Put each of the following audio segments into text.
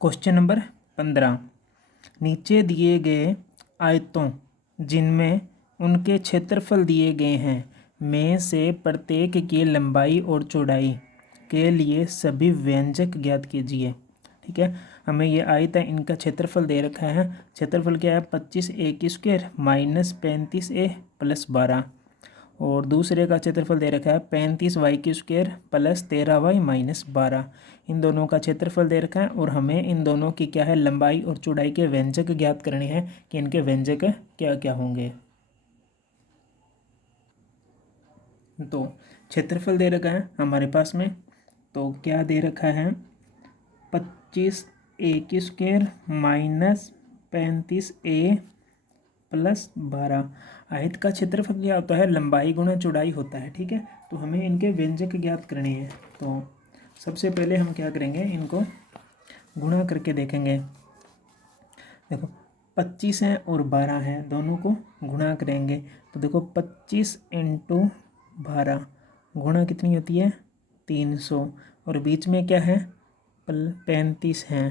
Question number 15। नीचे दिए गए आयतों जिनमें उनके क्षेत्रफल दिए गए हैं में से प्रत्येक की लंबाई और चौड़ाई के लिए सभी व्यंजक ज्ञात कीजिए। ठीक है, हमें ये आयत है, इनका क्षेत्रफल दे रखा है। क्षेत्रफल क्या है? 25a की स्क्वायर माइनस 35a प्लस 12, और दूसरे का क्षेत्रफल दे रखा है 35y की स्क्वायर प्लस 13y माइनस 12। इन दोनों का क्षेत्रफल दे रखा है और हमें इन दोनों की क्या है, लंबाई और चौड़ाई के व्यंजक ज्ञात करने हैं कि इनके व्यंजक क्या क्या होंगे। तो क्षेत्रफल दे रखा है हमारे पास में, तो क्या दे रखा है? 25a की स्क्वायर माइनस 35a प्लस 12। आयत का क्षेत्रफल क्या होता है? लंबाई गुणा चौड़ाई होता है। ठीक है, तो हमें इनके व्यंजक ज्ञात करने हैं। तो सबसे पहले हम क्या करेंगे, इनको गुणा करके देखेंगे। देखो 25 है और 12 है, दोनों को गुणा करेंगे तो देखो 25 इंटू 12 गुणा कितनी होती है? 300, और बीच में क्या है? 35 है।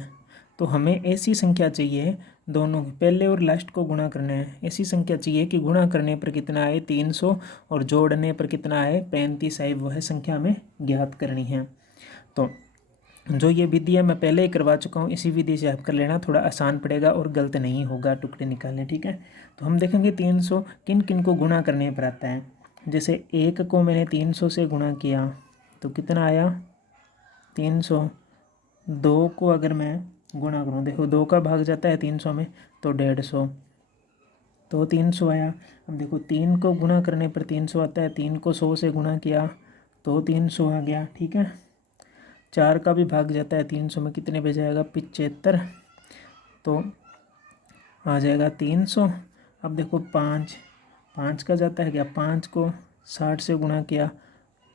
तो हमें ऐसी संख्या चाहिए, दोनों पहले और लास्ट को गुणा करना है। ऐसी संख्या चाहिए कि गुणा करने पर कितना आए? 300, और जोड़ने पर कितना आए? 35 आए। वह संख्या हमें ज्ञात करनी है। तो जो ये विधि है मैं पहले ही करवा चुका हूँ, इसी विधि से आप कर लेना, थोड़ा आसान पड़ेगा और गलत नहीं होगा टुकड़े निकालने। ठीक है, तो हम देखेंगे 300 किन किन को गुणा करने पर आता है। जैसे 1 को मैंने 300 से गुणा किया तो कितना आया? 300। 2 को अगर मैं गुणा करूँ, देखो 2 का भाग जाता है 300 में, तो 150, तो 300 आया। अब देखो 3 को गुणा करने पर 300 आता है, 3 को 100 से गुणा किया तो 300 आ गया। ठीक है, 4 का भी भाग जाता है 300 में, कितने पे जाएगा? 75, तो आ जाएगा 300। अब देखो 5 का जाता है क्या? 5 को 60 से गुणा किया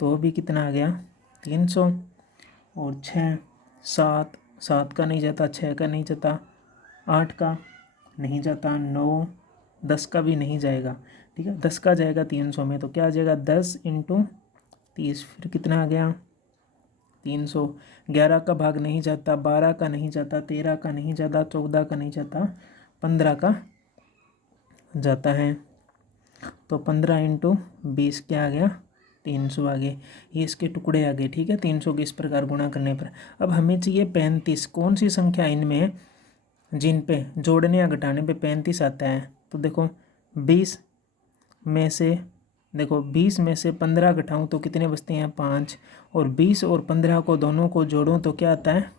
तो भी कितना आ गया? 300, और 6 7 का नहीं जाता, 6 का नहीं जाता, 8 का नहीं जाता, 9 10 का भी नहीं जाएगा। ठीक है, 10 का जाएगा 300 में, तो क्या आ जाएगा? 10 इंटू 30, फिर कितना आ गया? 300। 11 का भाग नहीं जाता, 12 का नहीं जाता, 13 का नहीं जाता, 14 का नहीं जाता, 15 का जाता है। तो 15 इंटू 20 क्या आ गया? 300 आ गए। ये इसके टुकड़े आ गए। ठीक है, 300 के इस प्रकार गुणा करने पर। अब हमें चाहिए 35। कौन सी संख्या इनमें जिन पे जोड़ने या घटाने पे 35 आता है? तो देखो 20 में से, देखो 20 में से 15 घटाऊँ तो कितने बचते हैं? 5, और 20 और 15 को दोनों को जोड़ूँ तो क्या आता है?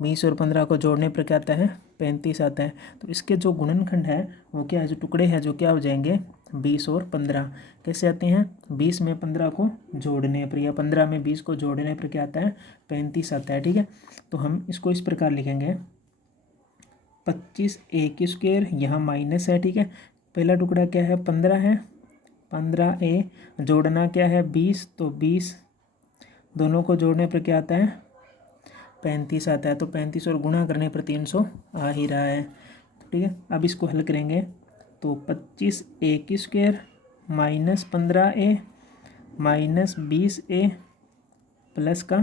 20 और 15 को जोड़ने पर क्या आता है? 35 आता है। तो इसके जो गुणनखंड है वो क्या है, जो टुकड़े हैं जो क्या हो जाएंगे? 20 और 15। कैसे आते हैं? 20 में 15 को जोड़ने पर, या 15 में 20 को जोड़ने पर क्या आता है? 35 आता है। ठीक है, तो हम इसको इस प्रकार लिखेंगे, 25a की स्क्वायर, यहाँ माइनस है। ठीक है, पहला टुकड़ा क्या है? 15 है, 15a जोड़ना क्या है? 20, तो 20 दोनों को जोड़ने पर क्या आता है? 35 आता है। तो 35 और गुणा करने पर 300 आ ही रहा है। ठीक है, अब इसको हल करेंगे तो 25a की square minus 15a minus 20a plus का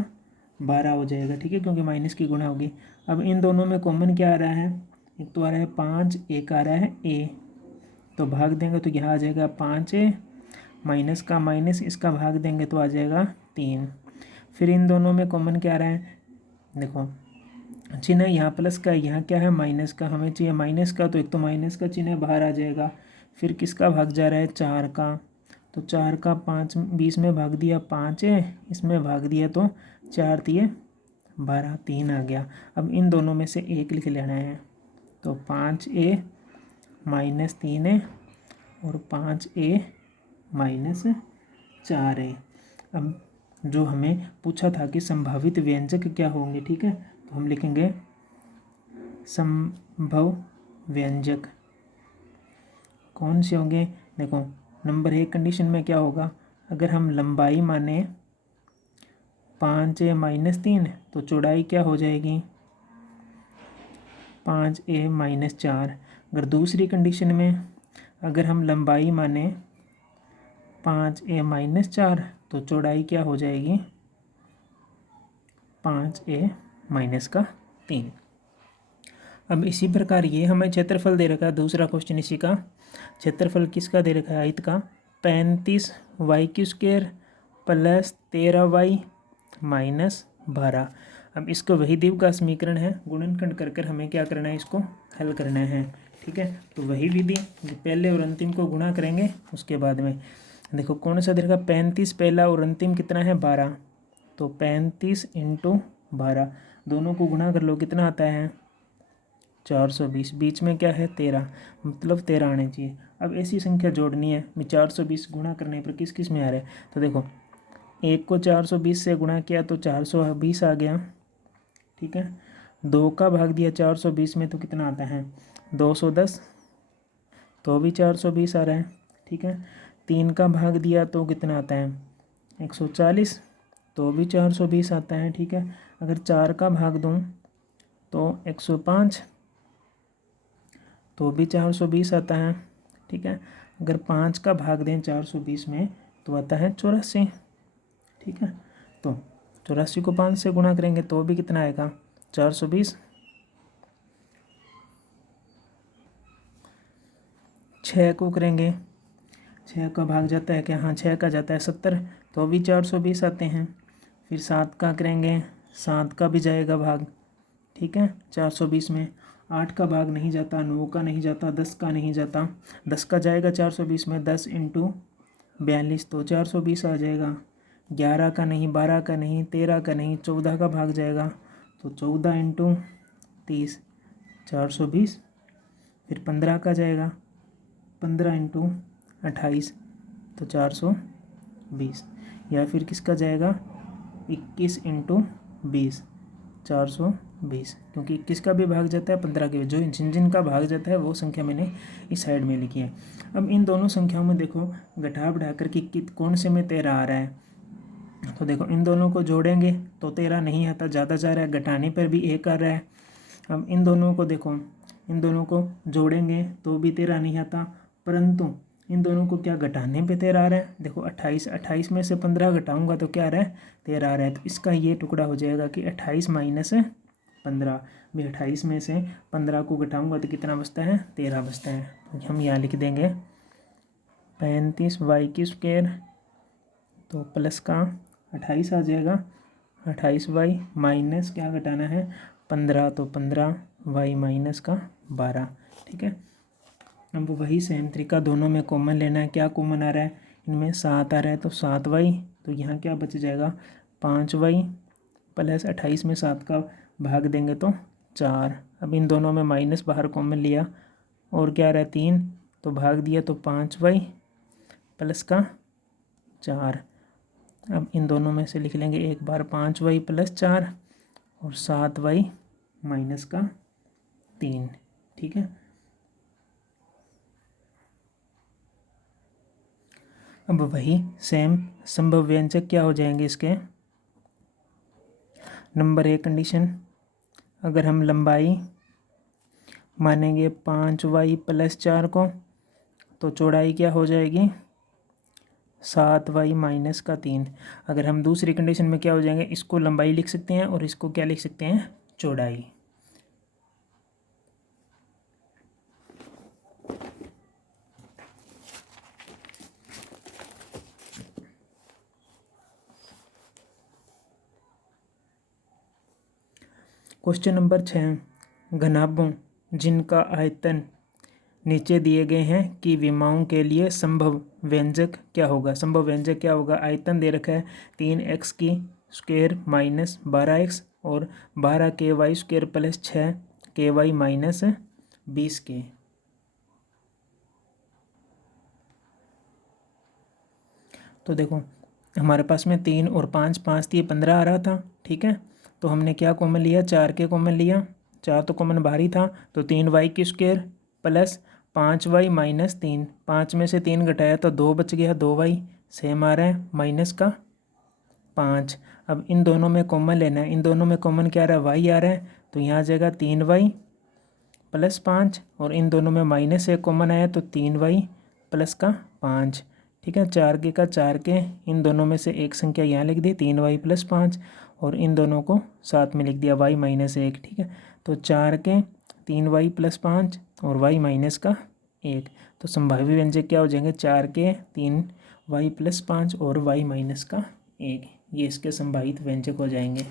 12 हो जाएगा। ठीक है, क्योंकि माइनस की गुणा होगी। अब इन दोनों में कॉमन क्या आ रहा है? एक तो आ रहा है 5, एक आ रहा है a, तो भाग देंगे तो यहाँ आ जाएगा 5a, माइनस का माइनस, इसका भाग देंगे तो आ जाएगा 3। फिर इन दोनों में कॉमन क्या आ रहा है? देखो चिन्ह यहाँ प्लस का, यहाँ क्या है? माइनस का। हमें चाहिए माइनस का, तो एक तो माइनस का चिन्ह बाहर आ जाएगा। फिर किसका भाग जा रहा है? 4 का, तो 4 का 5 20 में भाग दिया 5 है, इसमें भाग दिया तो 4 दिए 12, 3 आ गया। अब इन दोनों में से एक लिख लेना है, तो 5a माइनस 3a और 5a माइनस 4a। अब जो हमें पूछा था कि संभावित व्यंजक क्या होंगे, ठीक है, तो हम लिखेंगे संभव व्यंजक कौन से होंगे। देखो नंबर 1 कंडीशन में क्या होगा, अगर हम लंबाई माने 5a माइनस 3 तो चौड़ाई क्या हो जाएगी? 5a minus 4। अगर दूसरी कंडीशन में अगर हम लंबाई माने 5a माइनस 4 तो चौड़ाई क्या हो जाएगी? 5a माइनस का 3। अब इसी प्रकार ये हमें क्षेत्रफल दे रखा है, दूसरा क्वेश्चन इसी का क्षेत्रफल किसका दे रखा है, आयत का 35y² प्लस 13y माइनस 12। अब इसको वही द्वीप का समीकरण है, गुणनखंड कर कर हमें क्या करना है, इसको हल करना है। ठीक है, तो वही विधि पहले और अंतिम को गुणा करेंगे, उसके बाद में देखो कौन सा दे रखा, 35 पहला और अंतिम कितना है 12, तो 35 × 12 दोनों को गुणा कर लो, कितना आता है 420, बीच में क्या है 13, मतलब 13 आने चाहिए। अब ऐसी संख्या जोड़नी है, 420 गुणा करने पर किस किस में आ रहा है, तो देखो एक को 420 से गुणा किया तो 420 आ गया। ठीक है, 2 का भाग दिया 420 में तो कितना आता है 210, तो भी 420 आ रहा है। ठीक है, 3 का भाग दिया तो कितना आता है 140, तो भी 420 आता है। ठीक है, अगर 4 का भाग दूँ तो 105, तो भी 420 आता है। ठीक है, अगर 5 का भाग दें 420 में तो आता है 84। ठीक है, तो 84 को 5 से गुणा करेंगे तो भी कितना आएगा 420। 6 को करेंगे, 6 का भाग जाता है क्या, हाँ 6 का जाता है 70, तो भी 420 आते हैं। फिर 7 का करेंगे, 7 का भी जाएगा भाग। ठीक है, 420 में 8 का भाग नहीं जाता, 9 का नहीं जाता, 10 का नहीं जाता, 10 का जाएगा 420 में, 10 × 42 तो 420 आ जाएगा। 11 का नहीं, 12 का नहीं, 13 का नहीं, 14 का भाग जाएगा तो 14 × 30 420। फिर 15 का जाएगा, 15 × 28 तो 420। या फिर किसका जाएगा 21 × 20 420, क्योंकि 21 का भी भाग जाता है 15 के, जो जिन का भाग जाता है वो संख्या मैंने इस साइड में लिखी है। अब इन दोनों संख्याओं में देखो घटा बढ़ा कर कि कौन से में 13 आ रहा है, तो देखो इन दोनों को जोड़ेंगे तो 13 नहीं आता, ज़्यादा जा रहा है, घटाने पर भी 1 आ रहा है। अब इन दोनों को देखो, इन दोनों को जोड़ेंगे तो भी 13 नहीं आता, परंतु इन दोनों को क्या घटाने पे 13 आ रहा है। देखो 28 में से 15 घटाऊंगा तो क्या आ रहा है 13 आ रहा है, तो इसका ये टुकड़ा हो जाएगा कि 28 माइनस 15। भी 28 में से 15 को घटाऊंगा तो कितना बचता है 13 बचता है। तो हम यहाँ लिख देंगे 35y², तो प्लस का 28 आ जाएगा, 28y माइनस क्या घटाना है 15, तो 15y माइनस का 12। ठीक है, अब वही सेम तरीका दोनों में कॉमन लेना है। क्या कॉमन आ रहा है, इनमें 7 आ रहा है तो 7y, तो यहाँ क्या बच जाएगा 5y प्लस 28 में 7 का भाग देंगे तो 4। अब इन दोनों में माइनस बाहर कॉमन लिया और क्या आ रहा है 3, तो भाग दिया तो 5y प्लस का 4। अब इन दोनों में से लिख लेंगे एक बार 5y प्लस 4 और 7y माइनस का 3। ठीक है, अब वही सेम संभव व्यंजक क्या हो जाएंगे इसके। नंबर 1 कंडीशन, अगर हम लंबाई मानेंगे 5y प्लस 4 को तो चौड़ाई क्या हो जाएगी 7y माइनस का 3। अगर हम दूसरी कंडीशन में क्या हो जाएंगे, इसको लंबाई लिख सकते हैं और इसको क्या लिख सकते हैं चौड़ाई। क्वेश्चन नंबर 6, घनाभों जिनका आयतन नीचे दिए गए हैं कि विमाओं के लिए संभव व्यंजक क्या होगा। संभव व्यंजक क्या होगा, आयतन दे रखा है 3x² माइनस 12x और 12ky² plus 6ky minus 20k। तो देखो हमारे पास में 3 और 5, 5 दिए 15 आ रहा था। ठीक है, तो हमने क्या कॉमन लिया 4 के कॉमन लिया, 4 तो कॉमन बाहर ही था, तो 3y² प्लस 5y माइनस 3, 5 में से 3 घटाया तो 2 बच गया, 2y सेम आ रहा है माइनस का 5। अब इन दोनों में कॉमन लेना है, इन दोनों में कॉमन क्या आ रहा है y आ रहा है, तो यहाँ आ जाएगा 3y प्लस 5 और इन दोनों में माइनस 1 कॉमन आया तो 3y प्लस का 5। ठीक है, 4 के का 4 के, इन दोनों में से एक संख्या यहाँ लिख दी 3y प्लस 5 और इन दोनों को साथ में लिख दिया y माइनस 1। ठीक है, तो 4 के 3y+5 और y माइनस का 1। तो संभाव्य व्यंजक क्या हो जाएंगे, 4 के 3y+5 और y माइनस का 1। ये इसके संभावित व्यंजक हो जाएंगे।